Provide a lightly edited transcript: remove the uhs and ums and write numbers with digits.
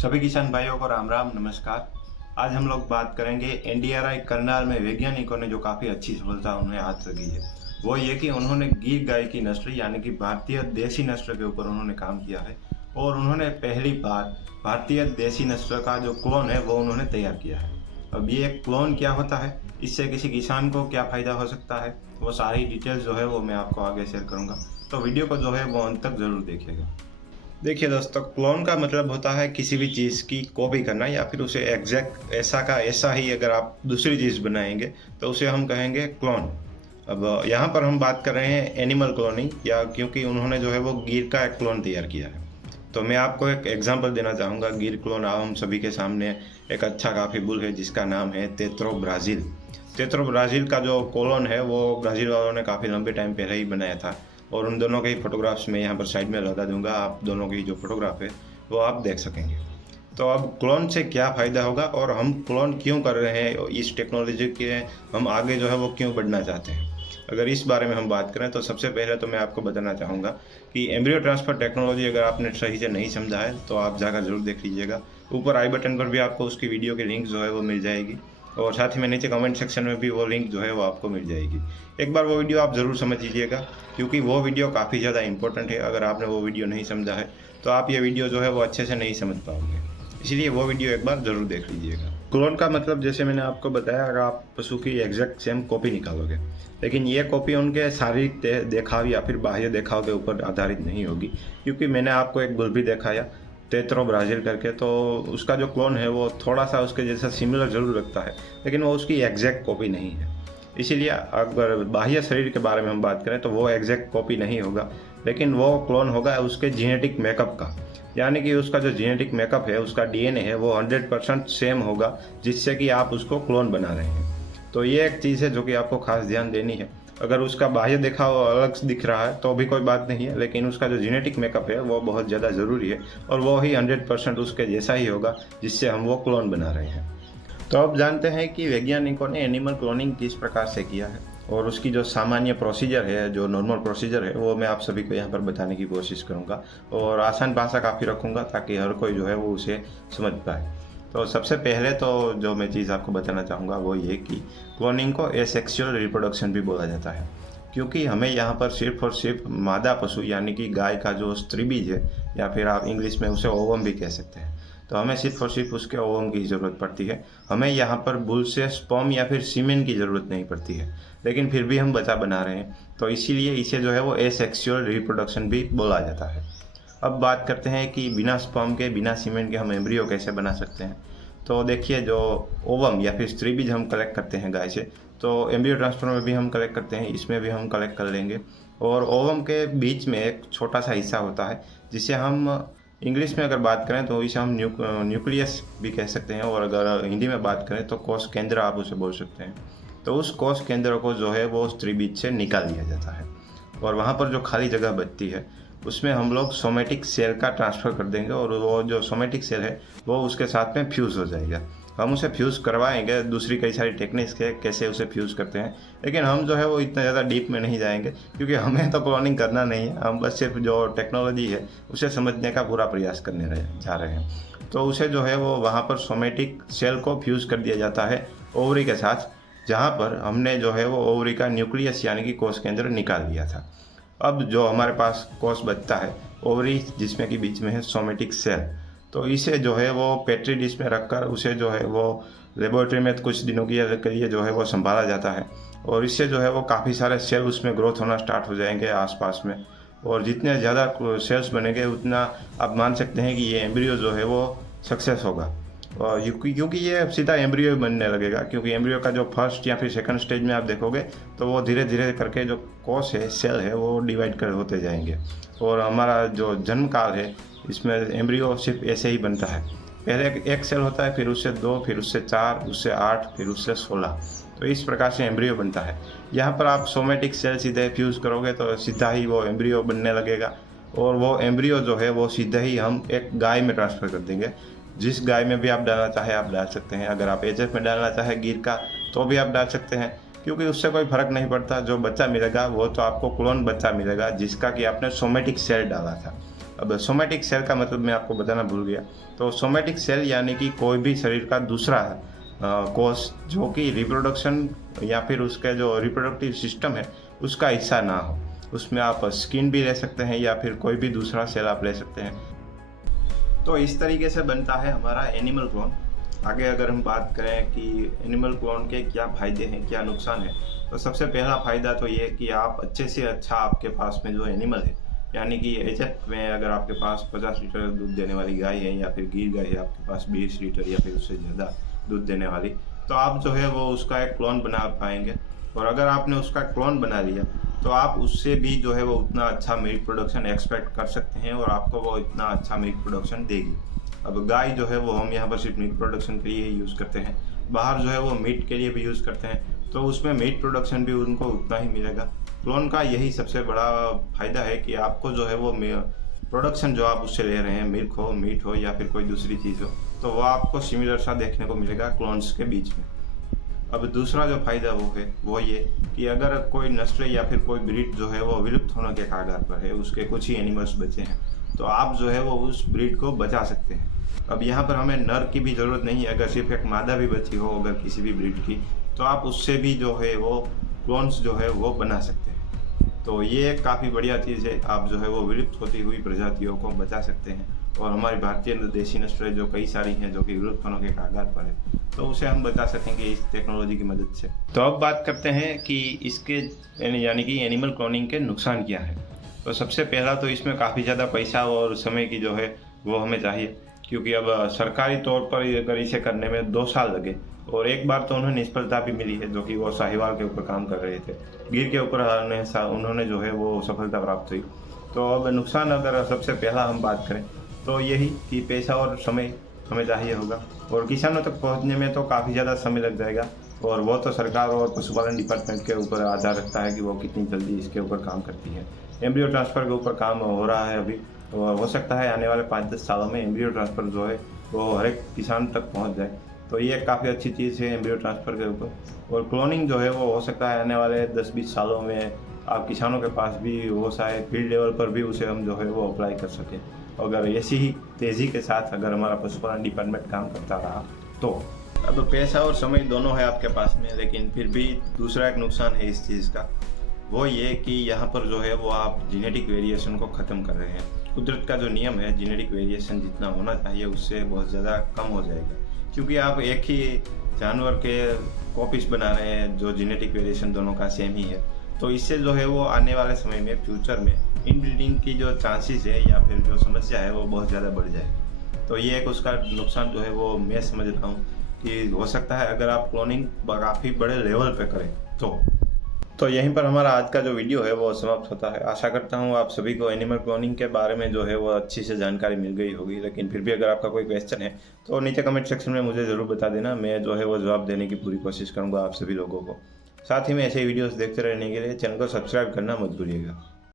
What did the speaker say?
सभी किसान भाइयों को राम राम नमस्कार। आज हम लोग बात करेंगे एनडीआरआई करनाल में वैज्ञानिकों ने जो काफ़ी अच्छी सफलता उन्हें हाथ लगी है वो ये कि उन्होंने गिर गाय की नस्ल यानी कि भारतीय देसी नस्ल के ऊपर उन्होंने काम किया है और उन्होंने पहली बार भारतीय देसी नस्ल का जो क्लोन है वो उन्होंने तैयार किया है। अब ये क्लोन क्या होता है, इससे किसी किसान को क्या फ़ायदा हो सकता है, वो सारी डिटेल्स जो है वो मैं आपको आगे शेयर करूँगा, तो वीडियो को जो है वो अंत तक ज़रूर देखिएगा। देखिए दोस्तों, क्लोन का मतलब होता है किसी भी चीज़ की कॉपी करना या फिर उसे एग्जैक्ट ऐसा का ऐसा ही अगर आप दूसरी चीज़ बनाएंगे तो उसे हम कहेंगे क्लोन। अब यहाँ पर हम बात कर रहे हैं एनिमल क्लोनिंग या क्योंकि उन्होंने जो है वो गिर का एक क्लोन तैयार किया है। तो मैं आपको एक एग्जांपल देना चाहूँगा। गिर क्लोन हम सभी के सामने एक अच्छा काफ़ी बुल है जिसका नाम है तेत्रो ब्राज़ील। तेत्रो ब्राज़ील का जो क्लोन है वो ब्राज़ील वालों ने काफ़ी लंबे टाइम पहले ही बनाया था और उन दोनों के ही फोटोग्राफ्स मैं यहाँ पर साइड में लगा दूंगा, आप दोनों की जो फोटोग्राफ है वो आप देख सकेंगे। तो अब क्लोन से क्या फ़ायदा होगा और हम क्लोन क्यों कर रहे हैं, इस टेक्नोलॉजी के हम आगे जो है वो क्यों बढ़ना चाहते हैं, अगर इस बारे में हम बात करें तो सबसे पहले तो मैं आपको बताना चाहूँगा कि एम्ब्रियो ट्रांसफ़र टेक्नोलॉजी अगर आपने सही से नहीं समझा है तो आप जाकर ज़रूर देख लीजिएगा। ऊपर आई बटन पर भी आपको उसकी वीडियो की लिंक जो है वो मिल जाएगी और साथ ही में नीचे कमेंट सेक्शन में भी वो लिंक जो है वो आपको मिल जाएगी। एक बार वो वीडियो आप ज़रूर समझ लीजिएगा क्योंकि वो वीडियो काफ़ी ज़्यादा इंपॉर्टेंट है। अगर आपने वो वीडियो नहीं समझा है तो आप ये वीडियो जो है वो अच्छे से नहीं समझ पाओगे, इसलिए वो वीडियो एक बार ज़रूर देख लीजिएगा। क्लोन का मतलब जैसे मैंने आपको बताया, अगर आप पशु की एग्जैक्ट सेम कॉपी निकालोगे, लेकिन ये कॉपी उनके शारीरिक देखाव या फिर बाह्य देखाव के ऊपर आधारित नहीं होगी, क्योंकि मैंने आपको एक बुल भी दिखाया तेत्रो ब्राज़ील करके, तो उसका जो क्लोन है वो थोड़ा सा उसके जैसा सिमिलर ज़रूर लगता है लेकिन वो उसकी एग्जैक्ट कॉपी नहीं है। इसीलिए अगर बाह्य शरीर के बारे में हम बात करें तो वो एग्जैक्ट कॉपी नहीं होगा, लेकिन वो क्लोन होगा उसके जेनेटिक मेकअप का, यानी कि उसका जो जेनेटिक मेकअप है, उसका डीएनए है वो 100% सेम होगा जिससे कि आप उसको क्लोन बना रहे हैं। तो ये एक चीज़ है जो कि आपको खास ध्यान देनी है। अगर उसका बाह्य दिखाव अलग दिख रहा है तो भी कोई बात नहीं है, लेकिन उसका जो जेनेटिक मेकअप है वो बहुत ज़्यादा ज़रूरी है और वो ही 100% उसके जैसा ही होगा जिससे हम वो क्लोन बना रहे हैं। तो अब जानते हैं कि वैज्ञानिकों ने एनिमल क्लोनिंग किस प्रकार से किया है और उसकी जो सामान्य प्रोसीजर है, जो नॉर्मल प्रोसीजर है, वो मैं आप सभी को यहाँ पर बताने की कोशिश करूँगा और आसान भाषा काफ़ी रखूँगा ताकि हर कोई जो है वो उसे समझ पाए। तो सबसे पहले तो जो मैं चीज़ आपको बताना चाहूँगा वो ये कि क्लोनिंग को एसेक्सुअल रिप्रोडक्शन भी बोला जाता है, क्योंकि हमें यहाँ पर सिर्फ और सिर्फ मादा पशु यानी कि गाय का जो स्त्री बीज है या फिर आप इंग्लिश में उसे ओवम भी कह सकते हैं, तो हमें सिर्फ और सिर्फ उसके ओवम की ज़रूरत पड़ती है। हमें यहाँ पर बुल से स्पर्म या फिर सीमेन की ज़रूरत नहीं पड़ती है, लेकिन फिर भी हम बच्चा बना रहे हैं, तो इसीलिए इसे जो है वो एसेक्सुअल रिप्रोडक्शन भी बोला जाता है। अब बात करते हैं कि बिना स्पर्म के, बिना सीमेन के हम एम्ब्रियो कैसे बना सकते हैं। तो देखिए, जो ओवम या फिर स्त्री बीज हम कलेक्ट करते हैं गाय से, तो एम्ब्रियो ट्रांसफर में भी हम कलेक्ट करते हैं, इसमें भी हम कलेक्ट कर लेंगे। और ओवम के बीच में एक छोटा सा हिस्सा होता है जिसे हम इंग्लिश में अगर बात करें तो इसे हम न्यूक्लियस भी कह सकते हैं, और अगर हिंदी में बात करें तो कोश केंद्र आप उसे बोल सकते हैं। तो उस कोश केंद्र को जो है वो स्त्री बीज से निकाल दिया जाता है और वहाँ पर जो खाली जगह बचती है उसमें हम लोग सोमेटिक सेल का ट्रांसफ़र कर देंगे और वो जो सोमेटिक सेल है वो उसके साथ में फ्यूज़ हो जाएगा। हम उसे फ्यूज़ करवाएंगे, दूसरी कई सारी टेक्निक्स है कैसे उसे फ्यूज़ करते हैं, लेकिन हम जो है वो इतना ज़्यादा डीप में नहीं जाएंगे क्योंकि हमें तो क्लोनिंग करना नहीं है, हम बस सिर्फ जो टेक्नोलॉजी है उसे समझने का पूरा प्रयास करने जा रहे हैं। तो उसे जो है वो वहाँ पर सोमेटिक सेल को फ्यूज़ कर दिया जाता है ओवरी के साथ, जहाँ पर हमने जो है वो ओवरी का न्यूक्लियस यानी कि कोश केंद्र निकाल दिया था। अब जो हमारे पास कोश बचता है ओवरी, जिसमें कि बीच में है सोमेटिक सेल, तो इसे जो है वो पेट्री डिश में रखकर उसे जो है वो लेबोरेटरी में कुछ दिनों के लिए जो है वो संभाला जाता है और इससे जो है वो काफ़ी सारे सेल उसमें ग्रोथ होना स्टार्ट हो जाएंगे आसपास में, और जितने ज़्यादा सेल्स बनेंगे उतना आप मान सकते हैं कि ये एम्ब्रियो जो है वो सक्सेस होगा। और क्योंकि ये सीधा एम्ब्रियो बनने लगेगा, क्योंकि एम्ब्रियो का जो फर्स्ट या फिर सेकंड स्टेज में आप देखोगे तो वो धीरे धीरे करके जो कोश है, सेल है, वो डिवाइड कर होते जाएंगे और हमारा जो जन्म काल है इसमें एम्ब्रियो सिर्फ ऐसे ही बनता है। पहले एक सेल होता है, फिर उससे 2, फिर उससे 4, उससे 8, फिर उससे 16, तो इस प्रकार से एम्ब्रियो बनता है। यहाँ पर आप सोमेटिक सेल सीधे फ्यूज़ करोगे तो सीधा ही वो एम्ब्रियो बनने लगेगा और वो एम्ब्रियो जो है वो सीधे ही हम एक गाय में ट्रांसफ़र कर देंगे। जिस गाय में भी आप डालना चाहे आप डाल सकते हैं, अगर आप एचएफ में डालना चाहे गिर का तो भी आप डाल सकते हैं, क्योंकि उससे कोई फ़र्क नहीं पड़ता। जो बच्चा मिलेगा वो तो आपको क्लोन बच्चा मिलेगा जिसका कि आपने सोमेटिक सेल डाला था। अब सोमेटिक सेल का मतलब मैं आपको बताना भूल गया। तो सोमेटिक सेल यानी कि कोई भी शरीर का दूसरा कोष जो कि रिप्रोडक्शन या फिर उसका जो रिप्रोडक्टिव सिस्टम है उसका हिस्सा ना हो। उसमें आप स्किन भी ले सकते हैं या फिर कोई भी दूसरा सेल आप ले सकते हैं। तो इस तरीके से बनता है हमारा एनिमल क्लोन। आगे अगर हम बात करें कि एनिमल क्लोन के क्या फ़ायदे हैं, क्या नुकसान है, तो सबसे पहला फ़ायदा तो ये कि आप अच्छे से अच्छा आपके पास में जो एनिमल है, यानी कि एचएफ में अगर आपके पास 50 लीटर दूध देने वाली गाय है या फिर गिर गाय है आपके पास 20 लीटर या फिर उससे ज़्यादा दूध देने वाली, तो आप जो है वो उसका एक क्लोन बना पाएंगे। और अगर आपने उसका क्लोन बना लिया तो आप उससे भी जो है वो उतना अच्छा मिल्क प्रोडक्शन एक्सपेक्ट कर सकते हैं और आपको वो इतना अच्छा मिल्क प्रोडक्शन देगी। अब गाय जो है वो हम यहाँ पर सिर्फ मिल्क प्रोडक्शन के लिए ही यूज़ करते हैं, बाहर जो है वो मीट के लिए भी यूज़ करते हैं, तो उसमें मीट प्रोडक्शन भी उनको उतना ही मिलेगा। क्लोन का यही सबसे बड़ा फ़ायदा है कि आपको जो है वो प्रोडक्शन जो आप उससे ले रहे हैं, मिल्क हो, मीट हो या फिर कोई दूसरी चीज़ हो, तो वो आपको सिमिलर सा देखने को मिलेगा क्लोन्स के बीच में। अब दूसरा जो फ़ायदा वो ये कि अगर कोई नस्ल या फिर कोई ब्रीड जो है वो विलुप्त होने के कगार पर है, उसके कुछ ही एनिमल्स बचे हैं, तो आप जो है वो उस ब्रीड को बचा सकते हैं। अब यहाँ पर हमें नर की भी ज़रूरत नहीं है, अगर सिर्फ एक मादा भी बची हो अगर किसी भी ब्रीड की, तो आप उससे भी जो है वो क्लोन्स जो है वो बना सकते हैं। तो ये एक काफ़ी बढ़िया चीज़ है, आप जो है वो विलुप्त होती हुई प्रजातियों को बचा सकते हैं। और हमारी भारतीय देसी नस्लें जो कई सारी हैं जो कि विलुप्त होने के कगार पर है, तो उसे हम बचा सकेंगे इस टेक्नोलॉजी की मदद से। तो अब बात करते हैं कि इसके यानी कि एनिमल क्लोनिंग के नुकसान क्या है। तो सबसे पहला तो इसमें काफ़ी ज़्यादा पैसा और समय की जो है वो हमें चाहिए, क्योंकि अब सरकारी तौर पर अगर इसे करने में 2 साल लगे और एक बार तो उन्हें निष्फलता भी मिली है, जो कि वो साहिवाल के ऊपर काम कर रहे थे, गिर के ऊपर उन्होंने जो है वो सफलता प्राप्त हुई। तो अब नुकसान अगर सबसे पहला हम बात करें तो यही कि पैसा और समय हमें चाहिए होगा, और किसानों तक पहुंचने में तो काफ़ी ज़्यादा समय लग जाएगा, और वो तो सरकार और पशुपालन डिपार्टमेंट के ऊपर आधार रखता है कि वो कितनी जल्दी इसके ऊपर काम करती है। एम्ब्रियो ट्रांसफ़र के ऊपर काम हो रहा है अभी, और हो सकता है आने वाले 5-10 सालों में एम्ब्रियो ट्रांसफ़र जो है वो हर एक किसान तक पहुँच जाए। तो ये काफ़ी अच्छी चीज़ है एम्ब्रियो ट्रांसफ़र के ऊपर। और क्लोनिंग जो है वो हो सकता है आने वाले 10-20 सालों में आप किसानों के पास भी वो शायद फील्ड लेवल पर भी उसे हम जो है वो अप्लाई कर सकें, अगर ऐसी ही तेज़ी के साथ अगर हमारा पशुपालन डिपार्टमेंट काम करता रहा तो। अब पैसा और समय दोनों है आपके पास में, लेकिन फिर भी दूसरा एक नुकसान है इस चीज़ का, वो ये कि यहाँ पर जो है वो आप जेनेटिक वेरिएशन को ख़त्म कर रहे हैं। कुदरत का जो नियम है, जेनेटिक वेरिएशन जितना होना चाहिए उससे बहुत ज़्यादा कम हो जाएगा, क्योंकि आप एक ही जानवर के कॉपीज बना रहे हैं जो जेनेटिक वेरिएशन दोनों का सेम ही है। तो इससे जो है वो आने वाले समय में फ्यूचर में इनब्रीडिंग की जो चांसेस है या फिर जो समस्या है वो बहुत ज़्यादा बढ़ जाएगी। तो ये एक उसका नुकसान जो है वो मैं समझ रहा हूँ कि हो सकता है अगर आप क्लोनिंग काफ़ी बड़े लेवल पे करें तो यहीं पर हमारा आज का जो वीडियो है वो समाप्त होता है। आशा करता हूँ आप सभी को एनिमल क्लोनिंग के बारे में जो है वो अच्छी से जानकारी मिल गई होगी, लेकिन फिर भी अगर आपका कोई क्वेश्चन है तो नीचे कमेंट सेक्शन में मुझे ज़रूर बता देना, मैं जो है वो जवाब देने की पूरी कोशिश करूँगा आप सभी लोगों को। साथ ही में ऐसे वीडियोस देखते रहने के लिए चैनल को सब्सक्राइब करना मत भूलिएगा।